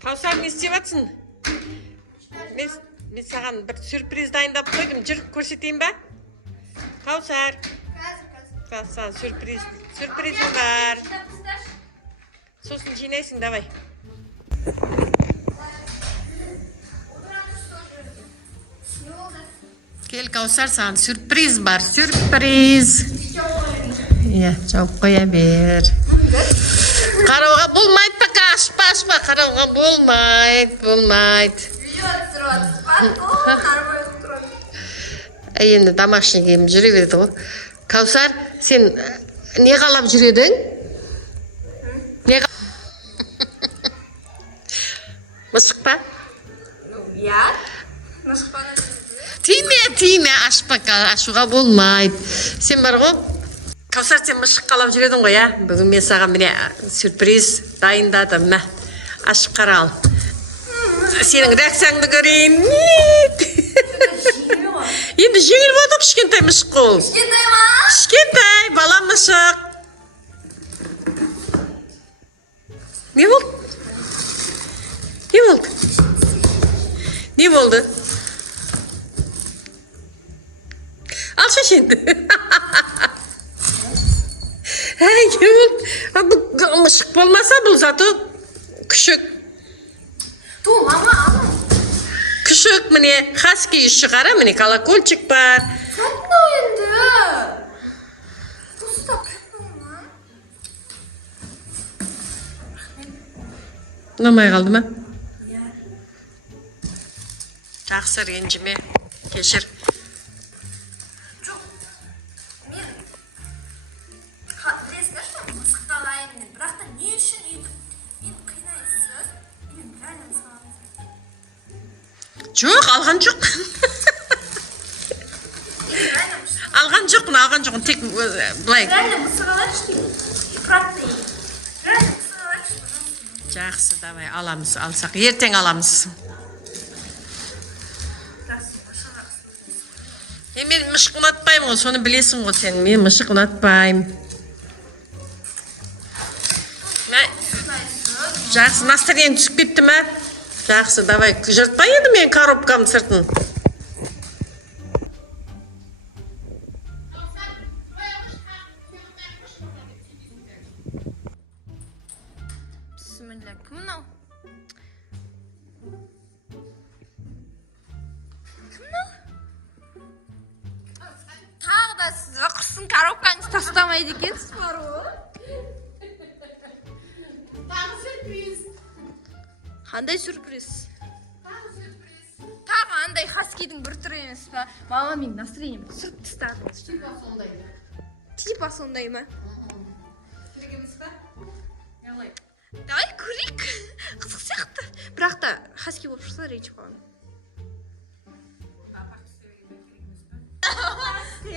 Kausar ne istеп жатсың? Мен саған бір сюрприз дайындап қойдым. Жүр, көрсетейін ба? Kausar. Саған сюрпризім бар. Сосын жинайсың, давай. Кел, Kausar, саған сюрприз бар, сюрприз. Иә, жауып қоя бер. Қарауға болмайды, пока ашпа, қарауға болмайды. Енді домашний киім жүре берді ғой. Kausar, сен не қалап жүредің? Мысық па? Иә. Мысық па? Тиме, ашуға болмайды. Сен бар ғой? Kausar, сен мысық қалап жүредің ғой, ә? Бүгін мен саған міне сюрприз дайындадым. Мә, ашып қара ал. Сенің реакцияңды көрейін. Енді жеңіл болды, кішкентай мысық қол. Кішкентай ма? Кішкентай, бала мысық. Не болды? Алшы енді. Не болды? Бұл мысық болмаса, бұл заты күшік. Мама, Күшік, міне, хаски іші қара, міне, колокольчик бар. Сәтті енді. Ұстап кәппің ма? Ұнамай қалды ма? Иә. Жақсы, ренжіме, кешір. Жоқ, мен білесіңдерші, мысықты алайын мен. Бірақ та не үшін өйтіп мен қинайсыз? Мен реально мысықты Жоқ, алған жоқ. Алған жоқпын, тек былай. реально мысық алайыншы деймін. Правда деймін. Реально мысық алайыншы. Жақсы, давай, алсақ. Ертең аламыз. Мен мышық ұнатпаймын ғой, соны білесің ғой сен. Мен мышық ұнатпаймын. Жақсы, настроение түсіп кетті ма? Жақсы, давай, жыртпай еді мен коробкам сыртын. Бісміллә, кім мынау? Тағы да сіз құрсын коробкаңыз тастамайды екенсіз бар ғой. Тағы сюрприз. Қандай сюрприз? Тағы андай хаскидің бір түрі емес па? Мама, мен настроением түсіріп тастадым. Типа сондай ма? Керек емес па? Давай көрейік. Қызық сияқты. Бірақ та хаски болып шықса ренжіп қаламын.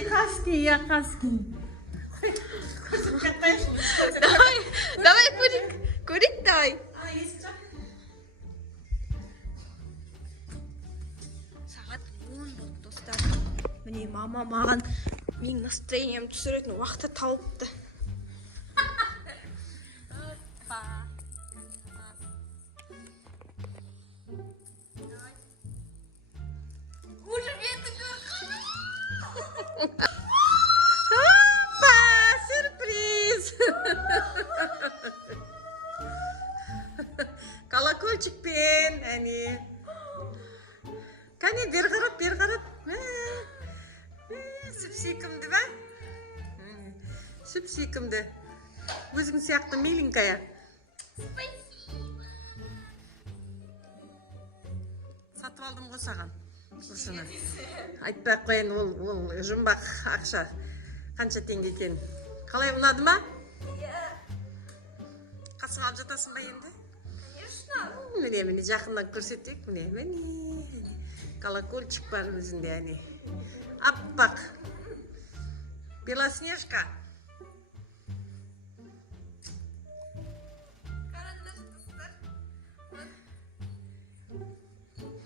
Хаски. Давай көрейік. Көрейік, давай. Сағат 10 болды, достар. Міне мама маған менің настроением түсіретін уақытты тауыпты. Опа, сюрприз. Колокольчикпен, әне. Кәне, бер қарап. Сүп-сүйкімді ба? Сүп-сүйкімді. Өзің сияқты миленькая. Сатып алдым ғой саған. Осыны. Айтпай қойын, ол жұмбақ ақша. Қанша теңге екен. Қалай, ұнады ма? Иә. Қасыңа алып жатасың ба енді? Конечно. Міне, жақыннан көрсетейік. Міне. Колокольчик бар өзінде, әне. Аппақ. Белоснежка.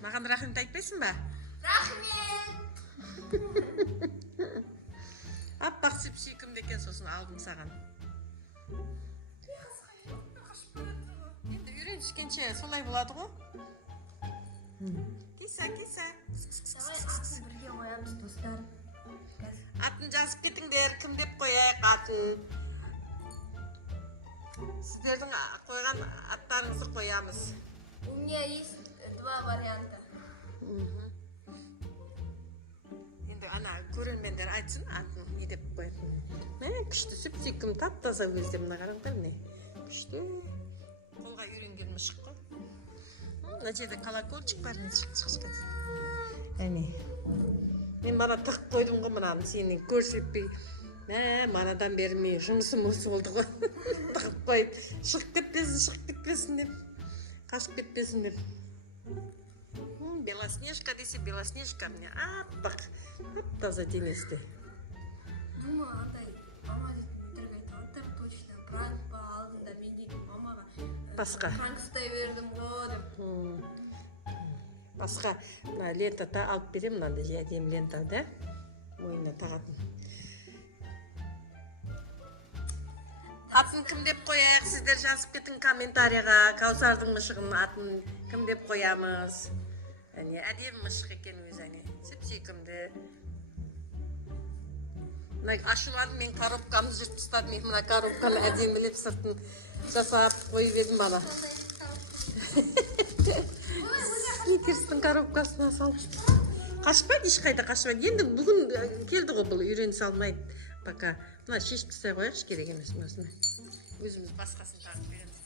Маған рахмет айтпайсың ба? Рахмет. Аппақ сүп-сүйкімді екен, сосын алдым саған. Енді Ой, кішкенше, солай болады ғой. Киса. Давай атын бірге қоямыз достар. Атын жазып кетіңдер, кім деп қояйық атын. Сіздердің қойған аттарыңызды қоямыз. У меня есть два варианта. Енді ана көрермендер айтсын атын не деп қоятын. Міне күшті сүп-сүйкім тап-таза өзде мына қараңдар міне. Күшті. Қолға үйренген мұшық қой. Мына жерде колокольчик бар, шық. Әне. Мен бана тығып қойдым ғой мынаны, сені көрсетпей. Манадан бермей жұмысым осы болды ғой. Тығып қойып, шығып кетпесін деп. Қашып кетпесін деп. Белоснежка десе, Белоснежка мне аппақ, таза денесті. Думаю, андай мама дейтін өтірік айтып отыр, точно пранк па алдында мен дейтін мамаға Басқа. пранк ұстай бердім ғой деп. Басқа мына лента алып берем, мынандай әдемі лента, да? Мойнына тағатын. Атын кім деп қояйық, сіздер жазып кетің комментарияға. Каусардың мұшығының атын кім деп қоямыз? Әдемі мұшық екен өзі, сүп-сүйкімді. Ашуланып мен коробкамды жүріп тастадым. Мен мына коробканы әдемілеп сыртын жасап қойып едім бала. Сникерстің коробкасына салып. Қашпайды, ешқайда қашпайды. Енді бүгін келді ғой бұл, үйрене салмайды. Пока. Мына шешіп тастай қояқшы, керек емес осыны. Өзіміз басқасын тағып береміз.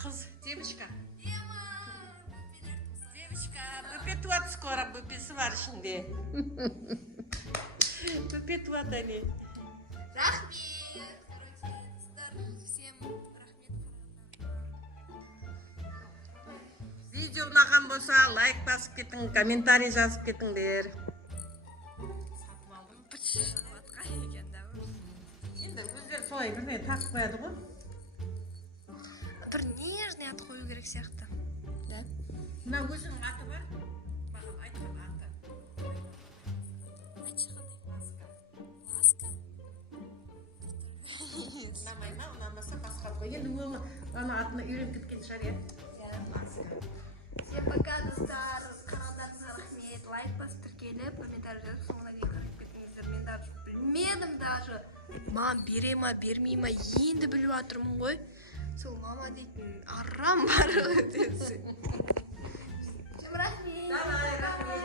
Қыз, девочка. Девочка, бөпе туады скоро, бөпесі бар ішінде. Бөпе туады, әне. Рахмет, достар, всем рахмет. Видео ұнаған болса, лайк басып кетің, комментарий жазып кетіңдер. Сатып алдым. Шағатқа екен да. Енді өздері солай біріне тақып қояды ғой. Бір нежный ат қою керек сияқты. Да? Мына өзінің аты бар. Маған айтқан аты. Айтшы қандай? Ласка? Ұнамай ма, ұнамаса басқа қой. Енді ол ана атына үйреніп кеткен шығар, иә? Всем пока, достар. Қарағандарыңызға рахмет. Лайк басып тіркеліп, комментарий жазып, соңына дейін қарап кетіңіздер. Мен даже білмедім даже. Мам, бере ма, бермей ма, енді біліп жатырмын ғой. Сол мама дейтін арам бар ғой десе. Всем рахмет. Давай, рахмет.